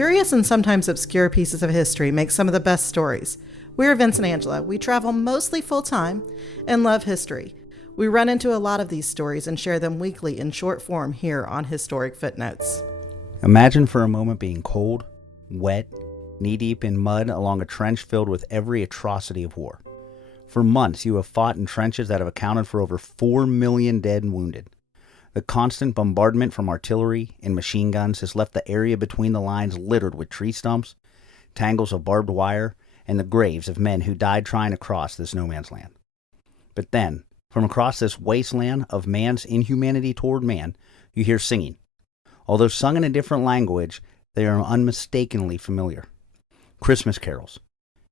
Curious and sometimes obscure pieces of history make some of the best stories. We're Vince and Angela. We travel mostly full-time and love history. We run into a lot of these stories and share them weekly in short form here on Historic Footnotes. Imagine for a moment being cold, wet, knee-deep in mud along a trench filled with every atrocity of war. For months, you have fought in trenches that have accounted for over 4 million dead and wounded. The constant bombardment from artillery and machine guns has left the area between the lines littered with tree stumps, tangles of barbed wire, and the graves of men who died trying to cross this no man's land. But then, from across this wasteland of man's inhumanity toward man, you hear singing. Although sung in a different language, they are unmistakably familiar. Christmas carols.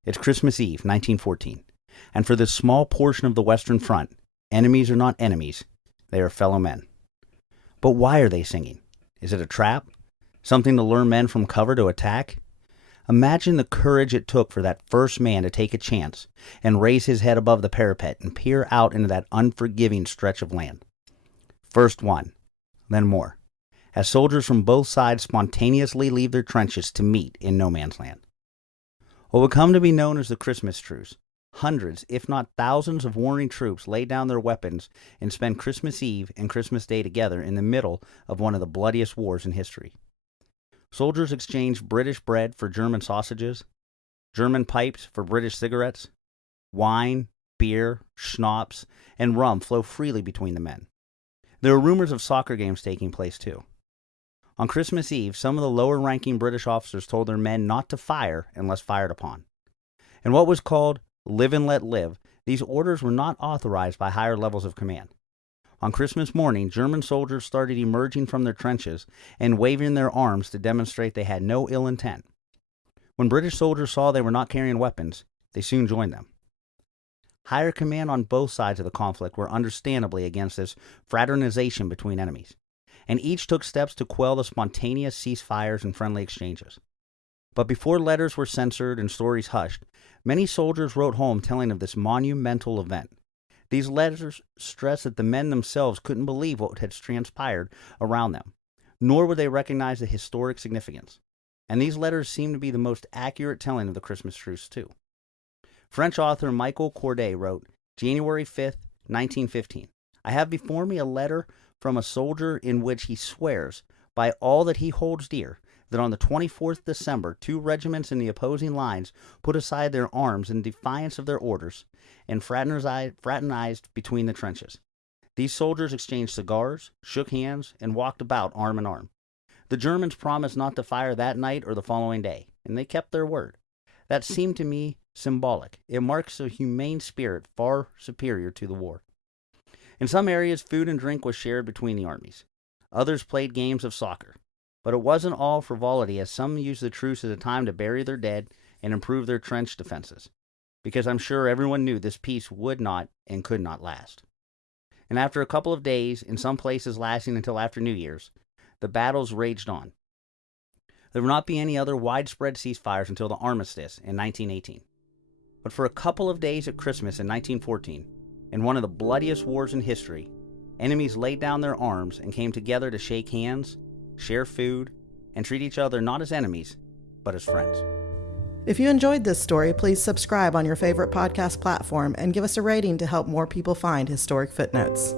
It's Christmas Eve, 1914, and for this small portion of the Western Front, enemies are not enemies, they are fellow men. But why are they singing? Is it a trap? Something to lure men from cover to attack? Imagine the courage it took for that first man to take a chance and raise his head above the parapet and peer out into that unforgiving stretch of land. First one, then more, as soldiers from both sides spontaneously leave their trenches to meet in no man's land. What would come to be known as the Christmas Truce. Hundreds, if not thousands, of warring troops lay down their weapons and spend Christmas Eve and Christmas Day together in the middle of one of the bloodiest wars in history. Soldiers exchanged British bread for German sausages, German pipes for British cigarettes. Wine, beer, schnapps, and rum flow freely between the men. There are rumors of soccer games taking place too. On Christmas Eve, some of the lower-ranking British officers told their men not to fire unless fired upon. And what was called live and let live, these orders were not authorized by higher levels of command. On Christmas morning, German soldiers started emerging from their trenches and waving their arms to demonstrate they had no ill intent. When British soldiers saw they were not carrying weapons, they soon joined them. Higher command on both sides of the conflict were understandably against this fraternization between enemies, and each took steps to quell the spontaneous ceasefires and friendly exchanges. But before letters were censored and stories hushed, many soldiers wrote home telling of this monumental event. These letters stressed that the men themselves couldn't believe what had transpired around them, nor would they recognize the historic significance. And these letters seem to be the most accurate telling of the Christmas truce, too. French author Michael Corday wrote, January 5th, 1915, I have before me a letter from a soldier in which he swears, by all that he holds dear, that on the 24th December, 2 regiments in the opposing lines put aside their arms in defiance of their orders and fraternized between the trenches. These soldiers exchanged cigars, shook hands, and walked about arm in arm. The Germans promised not to fire that night or the following day, and they kept their word. That seemed to me symbolic. It marks a humane spirit far superior to the war. In some areas, food and drink was shared between the armies. Others played games of soccer. But it wasn't all frivolity, as some used the truce as a time to bury their dead and improve their trench defenses, because I'm sure everyone knew this peace would not and could not last. And after a couple of days, in some places lasting until after New Year's, the battles raged on. There would not be any other widespread ceasefires until the armistice in 1918. But for a couple of days at Christmas in 1914, in one of the bloodiest wars in history, enemies laid down their arms and came together to shake hands, share food, and treat each other not as enemies, but as friends. If you enjoyed this story, please subscribe on your favorite podcast platform and give us a rating to help more people find Historic Footnotes.